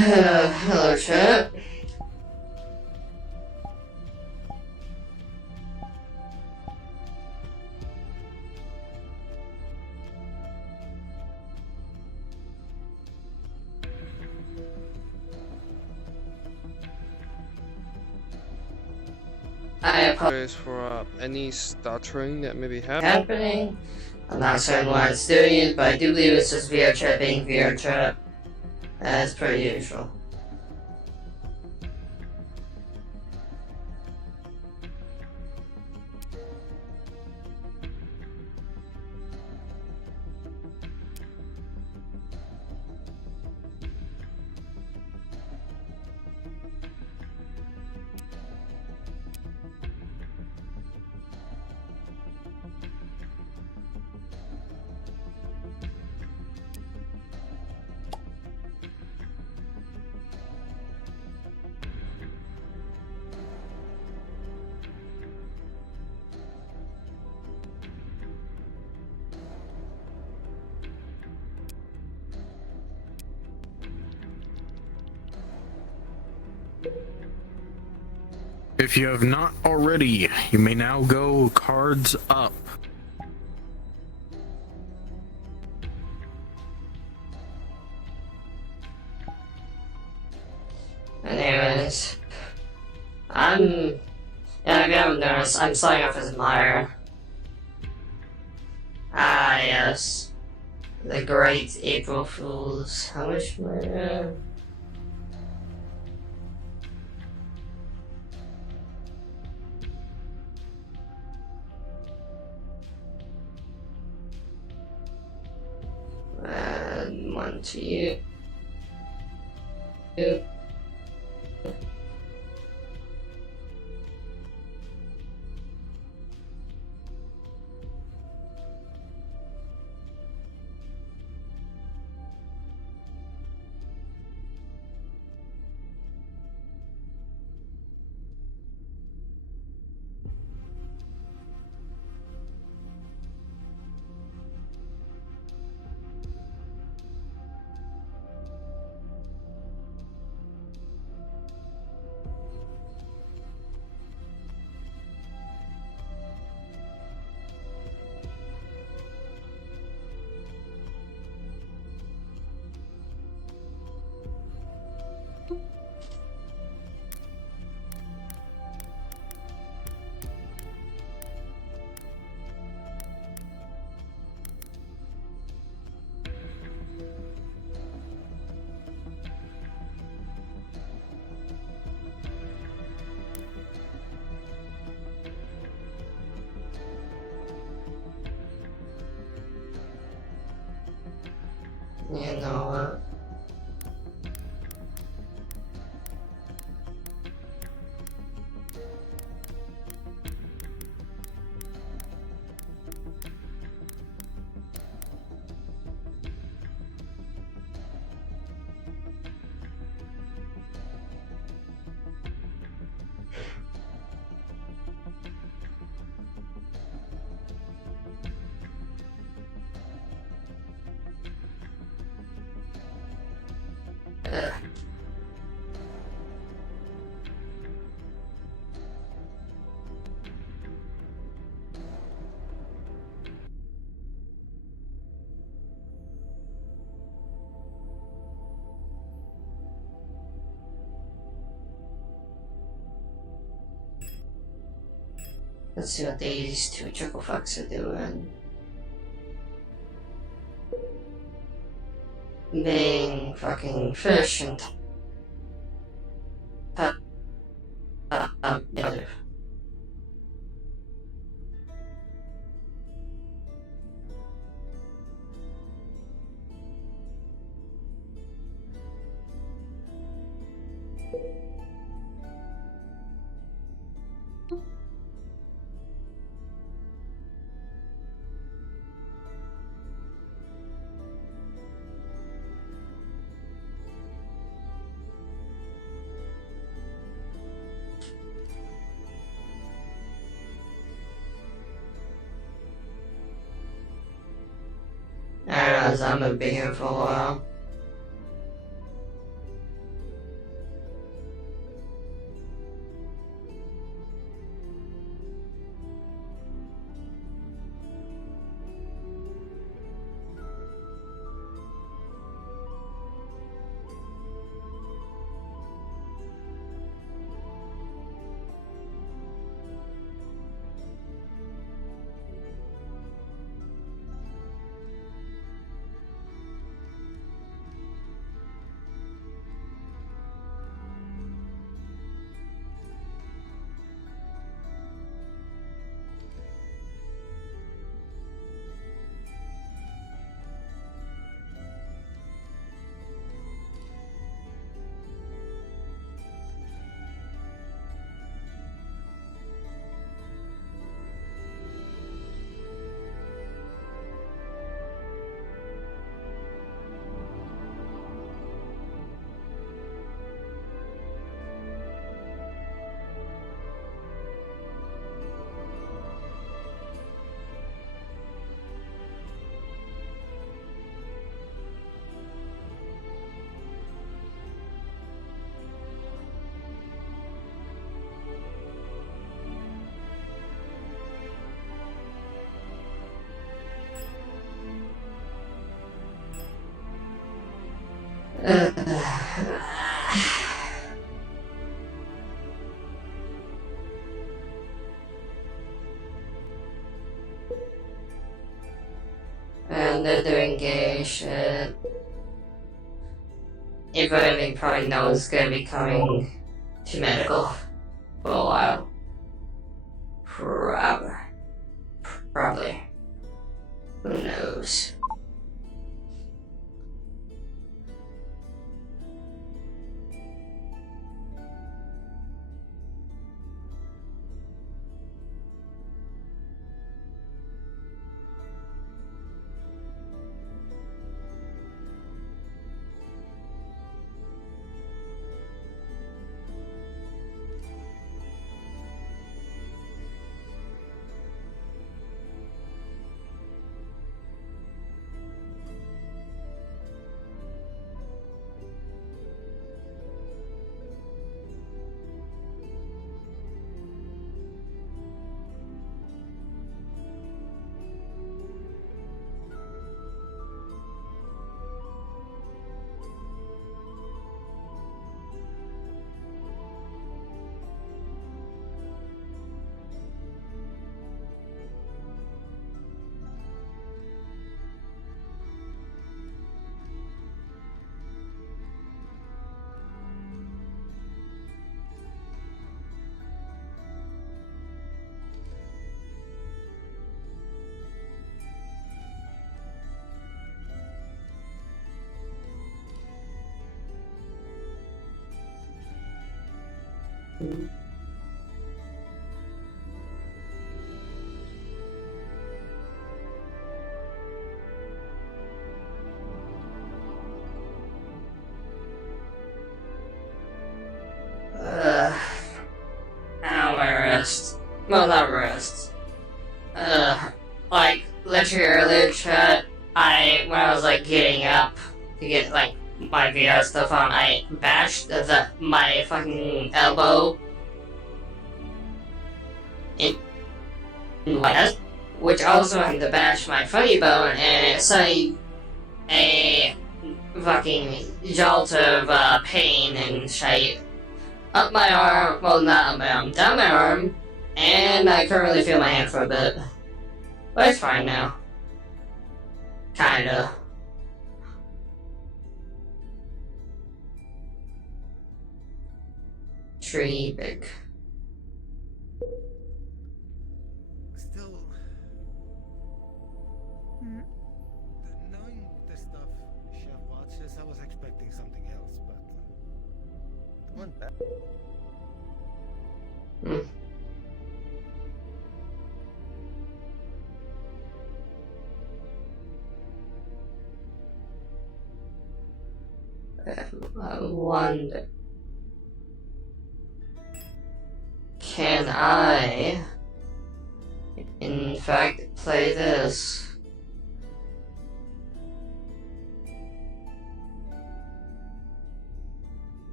Hello, chat. I apologize for any stuttering that may be happening. I'm not certain why it's doing it, but I do believe it's just Vrchat being Vrchat, as per usual. If you have not already, you may now go cards up. Anyways, I'm nervous. I'm starting off as Mire. Ah, yes. The great April Fools. How much Mire? And one to you. You know what? Let's see what these two triple fucks are doing. Being fucking fish and yeah. As I'm gonna be here for a while. and they're doing gay shit. If anything, probably no one's gonna be coming to medical for a while. Probably. Who knows? Ow, my wrist. Well, not wrist. Like, literally earlier, chat, when I was, like, getting up to get, like, my VR stuff on, I bashed my fucking elbow in my head, which also had to bash my funny bone, and it suddenly a fucking jolt of pain and shit up my arm, well, not up my arm, down my arm, and I couldn't really feel my hand for a bit. But it's fine now. Kinda. Tree big. Still, knowing the stuff Chef watches, I was expecting something else, but it wasn't bad. I wonder. Can I, in fact, play this?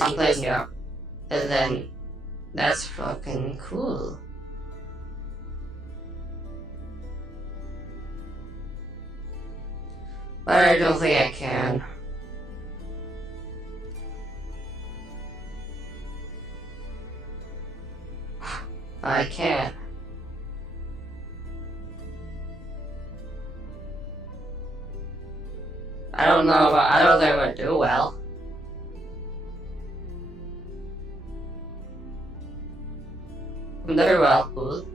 I'm playing it out. And then, that's fucking cool. But I don't think I can. I can't. I don't know, but I don't think I'm gonna do well. Very well, cool.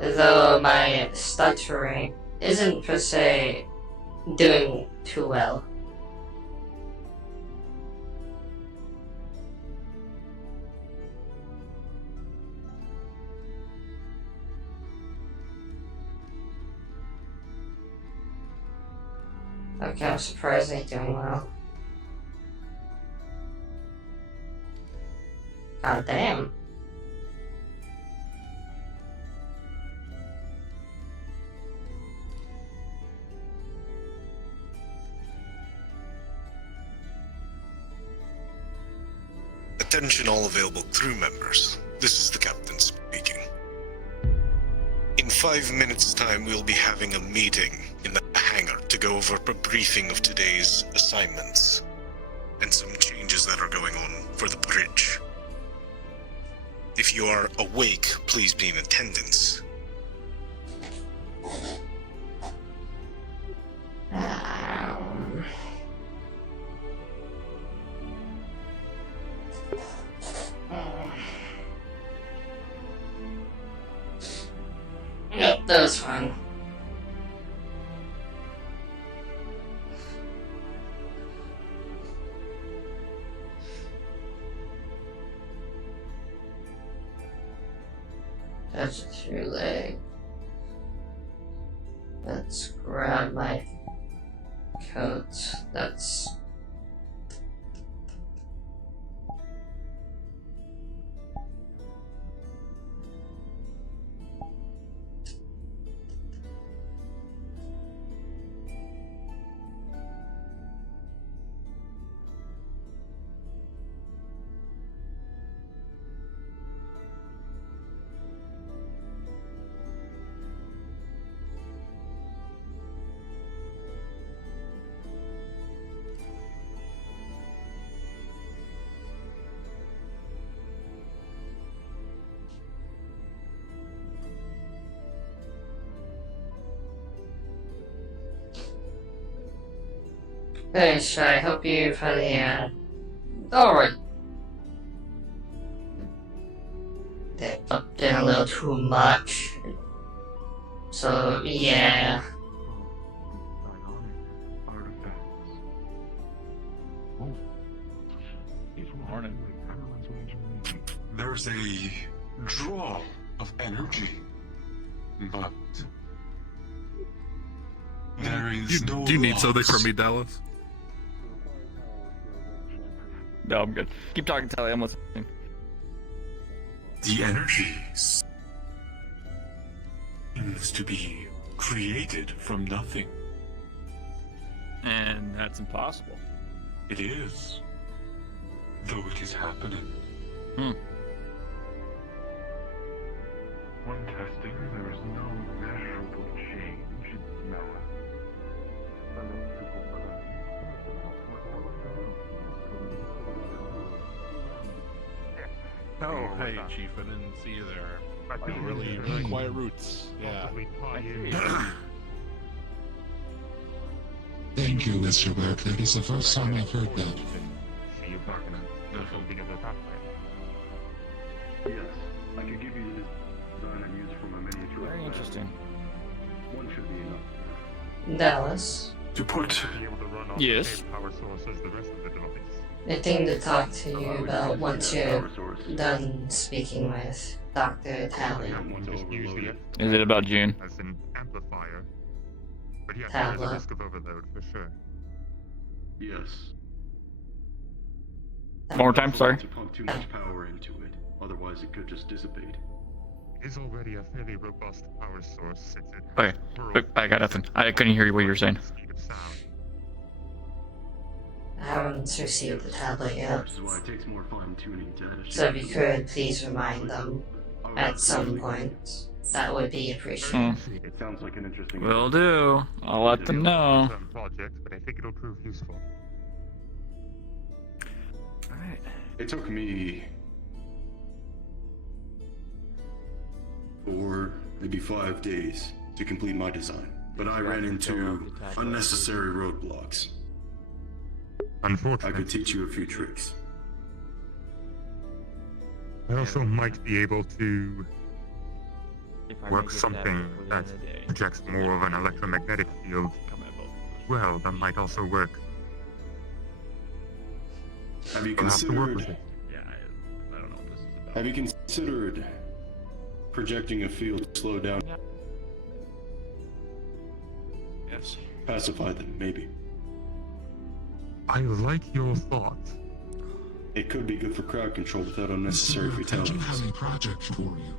Though my stuttering isn't per se doing too well. Okay, I'm surprised they're doing well. God damn. Attention all available crew members. This is the captain speaking. In 5 minutes' time, we'll be having a meeting in the hangar to go over a briefing of today's assignments and some changes that are going on for the bridge. If you are awake, please be in attendance. Yep, that was fun. Touch your leg. Let's grab my coat. That's... Thanks, I hope you've had a, alright. They upped it a little too much. So, yeah. There's a draw of energy, but there is no Do you need loss. something from me, Dallas? No, I'm good. Keep talking, Tally. I'm listening. The energy seems to be created from nothing. And that's impossible. It is, though it is happening. When testing, there is no measurable change in melon. Oh, hey, Chief, I didn't see you there. Really quiet roots. Yeah. Thank you, Mr. Burke. That is the first time I've heard that. Yes, I could give you the design I used for my miniature. Very interesting. One should be enough. Dallas, To put Yes. Power sources the rest of the device. the thing to talk to you about once you're done speaking with Dr. Tally. Is it about June? As an amplifier. But yes, Tablet. there's a risk of overload for sure. Yes. One more time, sorry. To pump too much power into it, otherwise it could just dissipate. It is already a fairly robust power source since it has Okay, quick, I got nothing. I couldn't hear what you were saying. speed of sound. I haven't received the tablet yet. Which is why it takes more fine-tuning to add a So if you could please remind them at some point, that would be appreciated. It sounds like an interesting Will do. I'll let them know. project, but I think it'll prove useful. Alright. It took me 4, maybe 5 days to complete my design, but I ran into unnecessary roadblocks. Unfortunately, I could teach you a few tricks. I also might be able to work something that projects more of an electromagnetic field. Well, that might also work. Have you considered? Yeah, I don't know what this is about. Have you considered projecting a field to slow down? yes. Pacify them, maybe. I like your thought. It could be good for crowd control without unnecessary Mr. Burke, I do fatalities. have a project for you.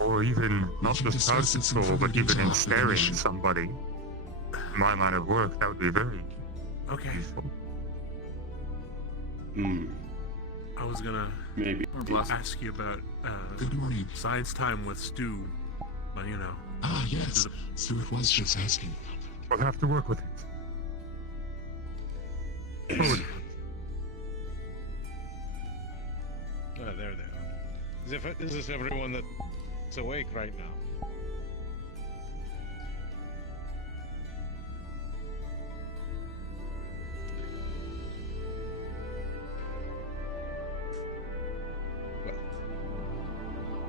Or even not should just crowd discuss this in control, but further even detail in after the scaring mission. somebody. In my line of work, that would be very Okay, useful. I was gonna Maybe. ask you about Good morning. science time with Stu, but you know. Ah, yes. Stuart was just asking. We'll have to work with it. Forward. There they are. Is this everyone that's awake right now?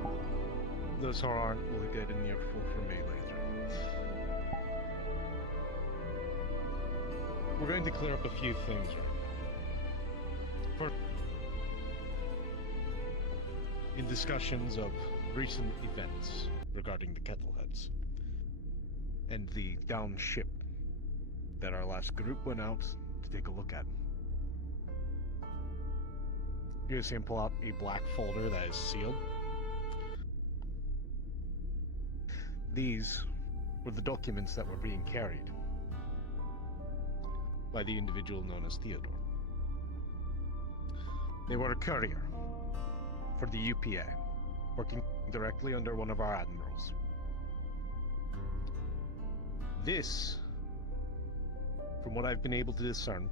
Well, those aren't really good in your full for melee. we're going to clear up a few things right now. For in discussions of recent events regarding the Kettleheads and the down ship that our last group went out to take a look at. You're gonna see him pull out a black folder that is sealed. These were the documents that were being carried by the individual known as Theodore. They were a courier for the UPA, working directly under one of our admirals. This, from what I've been able to discern,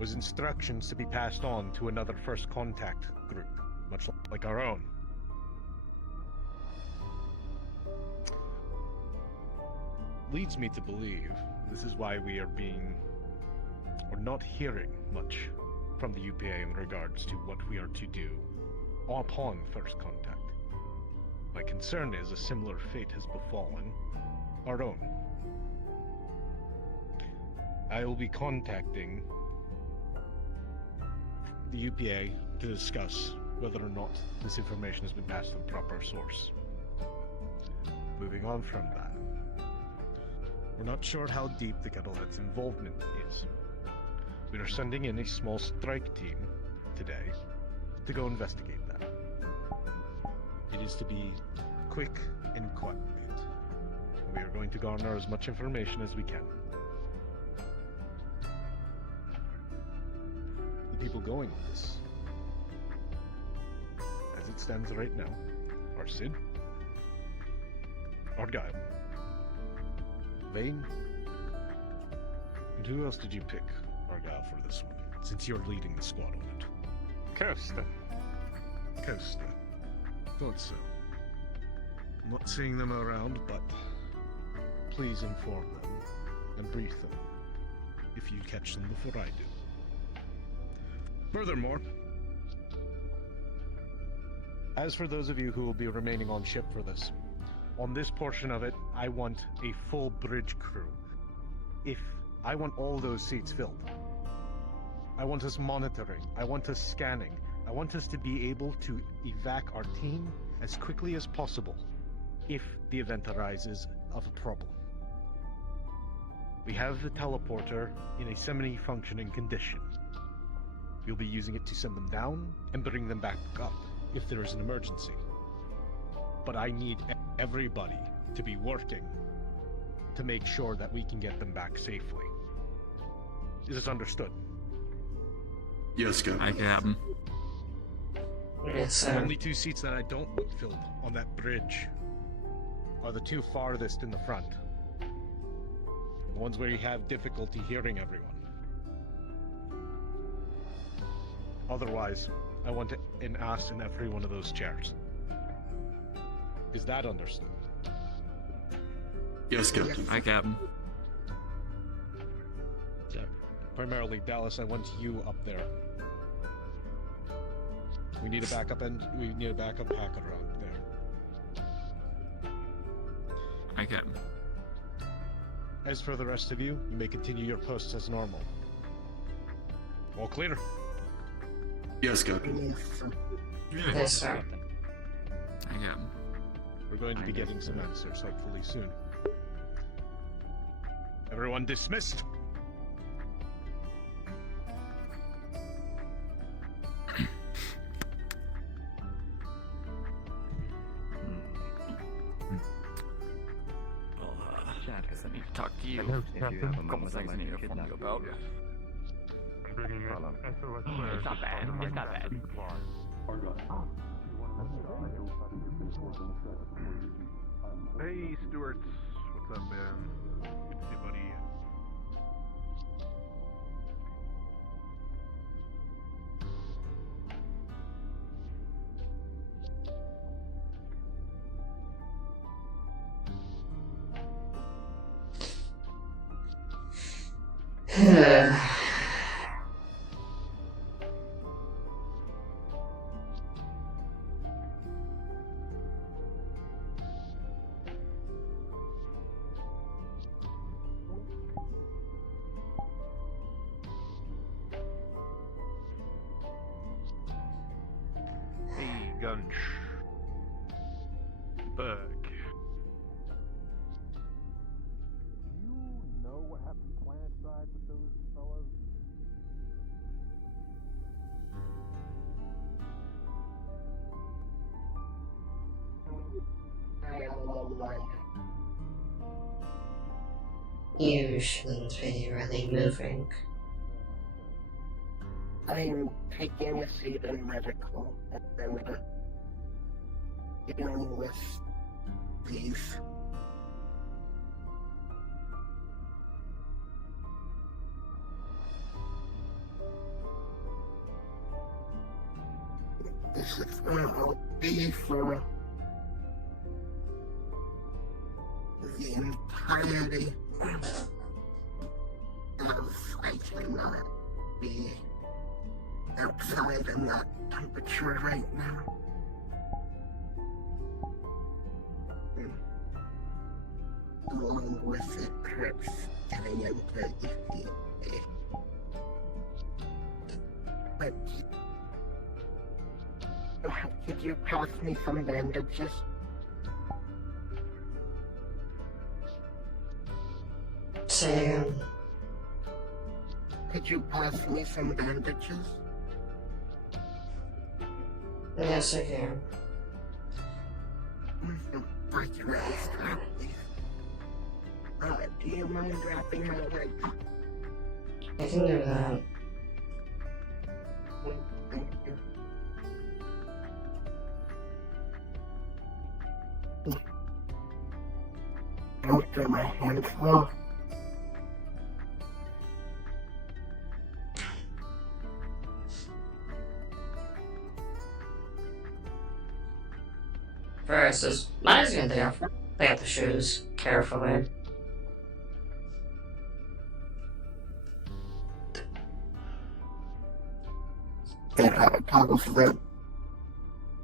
was instructions to be passed on to another first contact group, much like our own. Leads me to believe this is why we are not hearing much from the UPA in regards to what we are to do upon first contact. My concern is a similar fate has befallen our own. I will be contacting the UPA to discuss whether or not this information has been passed to the proper source. Moving on from that, we're not sure how deep the Kettlehead's involvement is. We are sending in a small strike team today to go investigate that. It is to be quick and quiet. We are going to garner as much information as we can. The people going with this, as it stands right now, are Sid, Argyle, Vane, and who else did you pick, Argyle, for this one, since you're leading the squad on it? Costa. Costa. Thought so. I'm not seeing them around, but please inform them and brief them if you catch them before I do. Furthermore, as for those of you who will be remaining on ship for this, on this portion of it, I want a full bridge crew. I want all those seats filled. I want us monitoring. I want us scanning. I want us to be able to evac our team as quickly as possible if the event arises of a problem. We have the teleporter in a semi-functioning condition. We'll be using it to send them down and bring them back up if there is an emergency. But I need everybody to be working to make sure that we can get them back safely. Is this understood? Yes, Captain. I can. Yes, The sir. only two seats that I don't want filled on that bridge are the two farthest in the front. The ones where you have difficulty hearing everyone. Otherwise, I want an ass in every one of those chairs. Is that understood? Yes, Captain. I can. Primarily, Dallas, I want you up there. We need a backup hacker around there. I can. As for the rest of you, you may continue your posts as normal. All clear? Yes, Captain. Yes, sir. I can. We're going to be getting some answers, hopefully soon. Everyone dismissed. I need to talk to you. Hello, A Captain. couple things I need to inform you about. I'm bringing in SOS flares. It's not bad. It's not bad. Hey, Stuart. What's up, man? Good to see you, buddy. Gunch. Berg. Do you know what happened planet-side with those fellas? You shouldn't be really moving. I'm taking a seat in medical and then dealing with these. This is will be for the entirety of I cannot be outside in that temperature right now. Along with it hurts getting into EPA. But could you pass me some bandages? Say again. Could you pass me some bandages? Yes, I can. Break your eyes, please. Do you mind wrapping my leg? I can do that. Thank you. Don't get my hands low. Versus, mine's gonna take out the shoes carefully.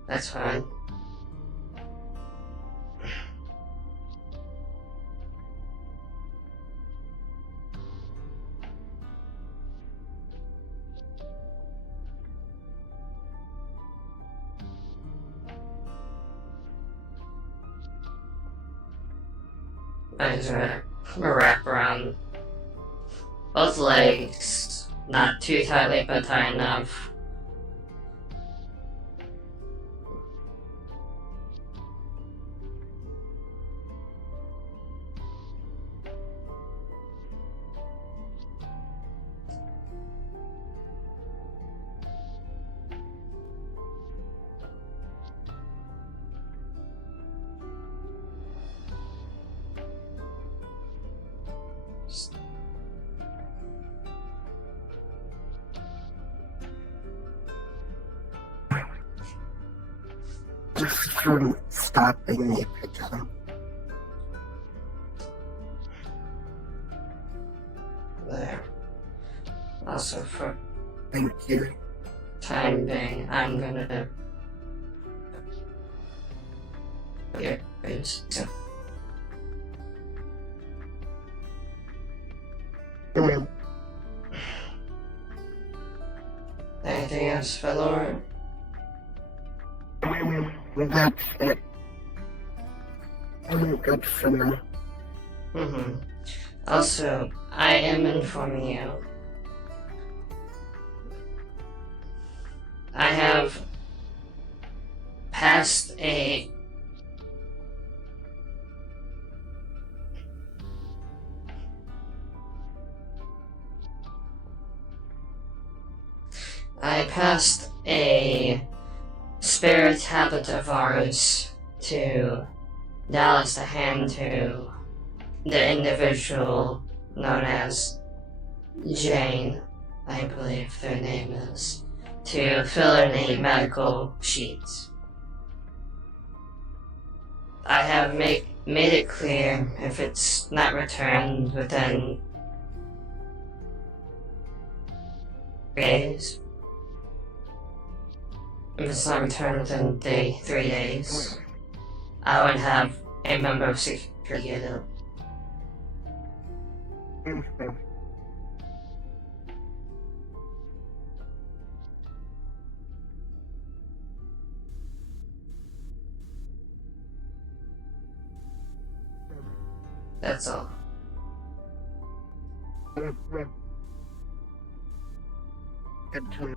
That's fine. I'm just gonna wrap around both legs, not too tightly, but tight enough. Just from stopping me, Pajama. There. Also for Thank you. time being, I'm gonna get boots. Anything else, Valor? That's it. I'm good for now. Also, I am informing you. I have passed a spare tablet of ours to Dallas to hand to the individual known as Jane, I believe their name is, to fill in any medical sheets. I have made it clear if it's not returned within 3 days. If it's not returned within 3 days, I would have a member of security get it. That's all. Continue.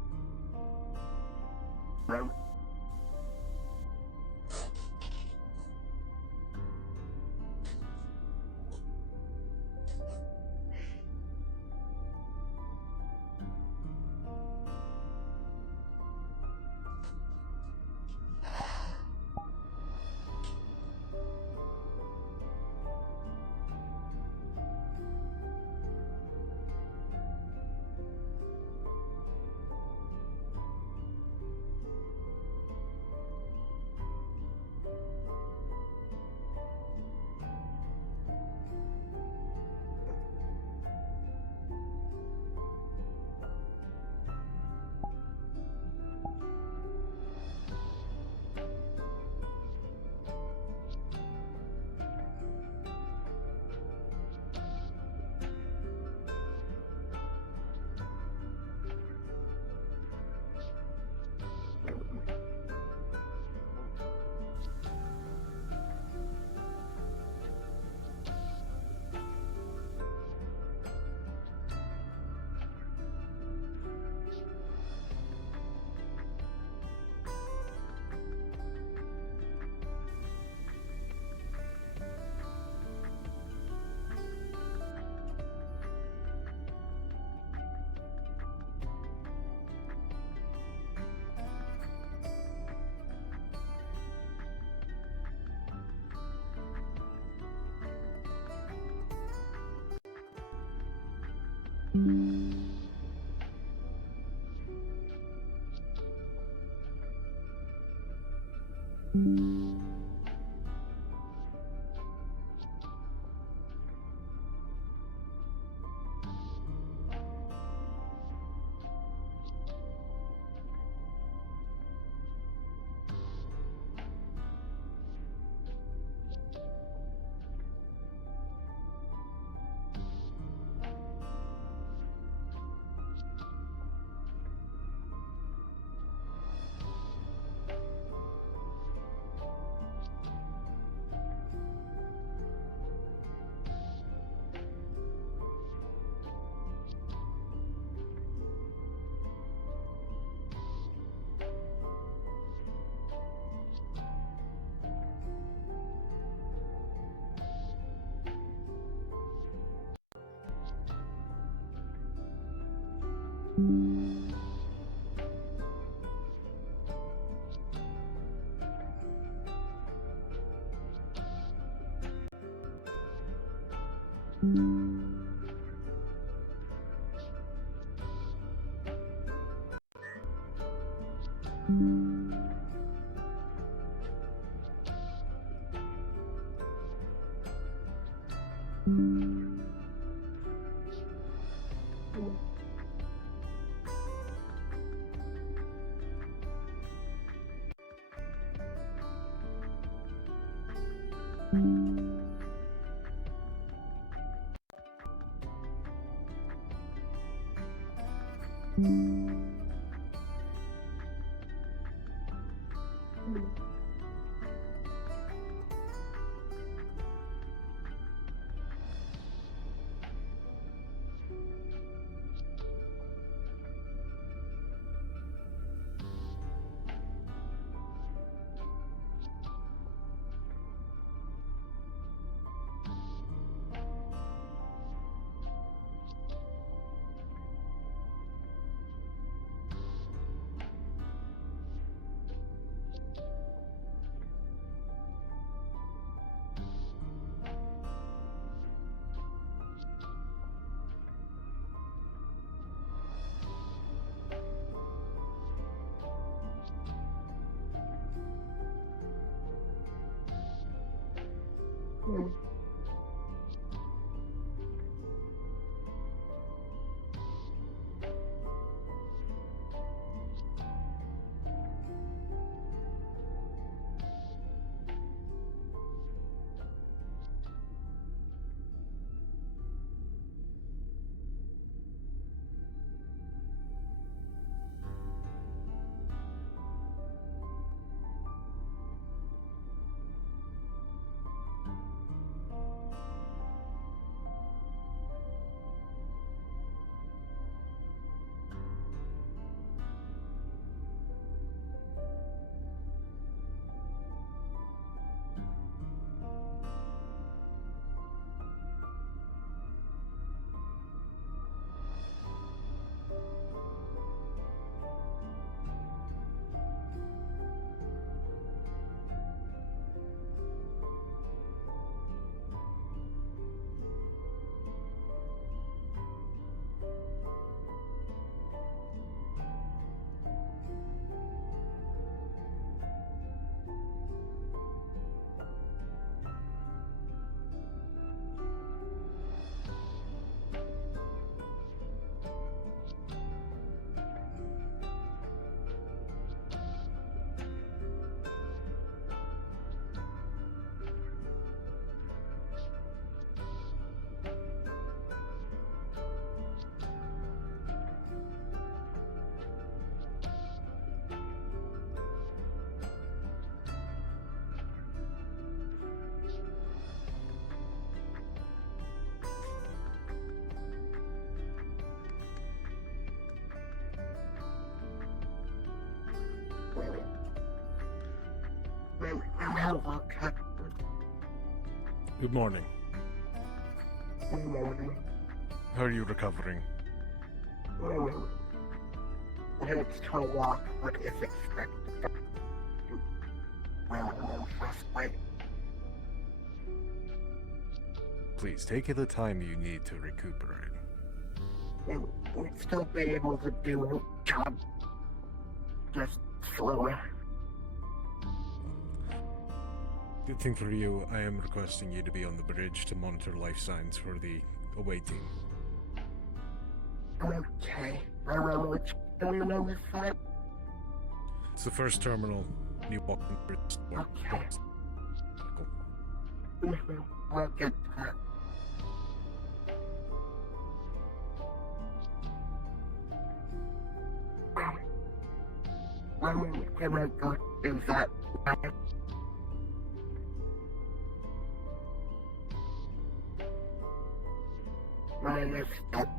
Hello, Captain. Good morning. Good morning. How are you recovering? It's to walk what is expected. No first way. Please take the time you need to recuperate. We'd still be able to do a job. Just slower. Good thing for you, I am requesting you to be on the bridge to monitor life signs for the away team. Okay. Which terminal is that? It's the first terminal. You walk in through the store. Okay. I'll get that. Can I go do that? Minus that.